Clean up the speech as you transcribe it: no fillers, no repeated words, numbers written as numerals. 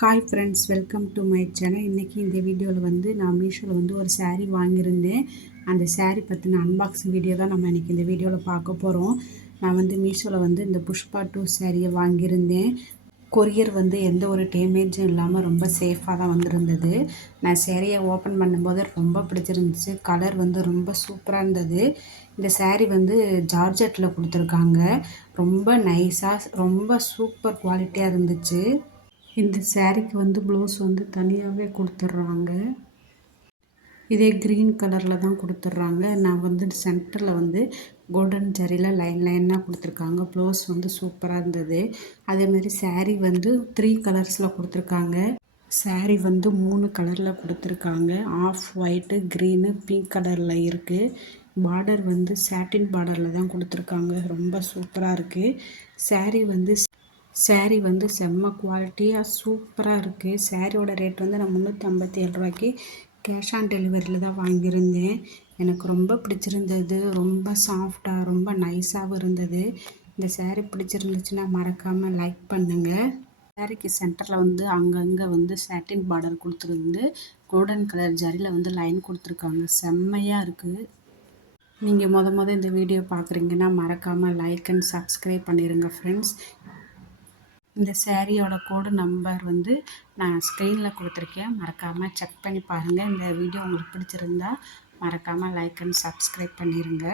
Hi friends, welcome to my channel. இன்றைக்கி இந்த வீடியோவில் வந்து நான் மீஷோவில் வந்து ஒரு saree வாங்கியிருந்தேன். அந்த saree பற்றின அன்பாக்சிங் வீடியோ தான் நம்ம இன்றைக்கி இந்த வீடியோவில் பார்க்க போகிறோம். நான் வந்து மீஷோவில் வந்து இந்த புஷ்பா 2 சாரியை வாங்கியிருந்தேன். கொரியர் வந்து எந்த ஒரு டேமேஜும் இல்லாமல் ரொம்ப சேஃபாக தான் வந்திருந்தது. நான் சேரீயை ஓப்பன் பண்ணும்போது ரொம்ப பிடிச்சிருந்துச்சு. கலர் வந்து ரொம்ப சூப்பராக இருந்தது. இந்த saree வந்து ஜார்ஜெட்டில் கொடுத்துருக்காங்க. ரொம்ப நைஸாக ரொம்ப சூப்பர் குவாலிட்டியாக இருந்துச்சு. இந்த சாரீக்கு வந்து ப்ளவுஸ் வந்து தனியாகவே கொடுத்துட்றாங்க. இதே க்ரீன் கலரில் தான் கொடுத்துட்றாங்க. நான் வந்து சென்டரில் வந்து கோல்டன் ஜரியில் லைனாக கொடுத்துருக்காங்க. ப்ளவுஸ் வந்து சூப்பராக இருந்தது. அதேமாதிரி saree வந்து 3 கலர்ஸில் கொடுத்துருக்காங்க. saree வந்து 3 கலரில் கொடுத்துருக்காங்க. ஆஃப் ஒயிட்டு, க்ரீனு, பிங்க் கலரில் இருக்குது. பார்டர் வந்து சாட்டின் பார்டரில் தான் கொடுத்துருக்காங்க. ரொம்ப சூப்பராக இருக்குது. saree வந்து செம்ம குவாலிட்டியாக சூப்பராக இருக்குது. சாரியோட ரேட் வந்து நான் 357 ரூபாய்க்கு கேஷ் ஆன் டெலிவரியில் தான் வாங்கியிருந்தேன். எனக்கு ரொம்ப பிடிச்சிருந்தது. ரொம்ப சாஃப்டாக ரொம்ப நைஸாகவும் இருந்தது. இந்த saree பிடிச்சிருந்துச்சுன்னா மறக்காமல் லைக் பண்ணுங்கள். சாரிக்கு சென்டரில் வந்து அங்கங்கே வந்து சாட்டின் பார்டர் கொடுத்துருந்து கோல்டன் கலர் ஜரியில் வந்து லைன் கொடுத்துருக்காங்க. செம்மையாக இருக்குது. நீங்கள் மொதல் இந்த வீடியோ பார்க்குறீங்கன்னா மறக்காமல் லைக் அண்ட் சப்ஸ்கிரைப் பண்ணிடுங்க ஃப்ரெண்ட்ஸ். இந்த சாரியோட கோடு நம்பர் வந்து நான் ஸ்க்ரீனில் கொடுத்துருக்கேன். மறக்காமல் செக் பண்ணி பாருங்கள். இந்த வீடியோ உங்களுக்கு பிடிச்சிருந்தா மறக்காமல் லைக் அண்ட் சப்ஸ்கிரைப் பண்ணிடுங்க.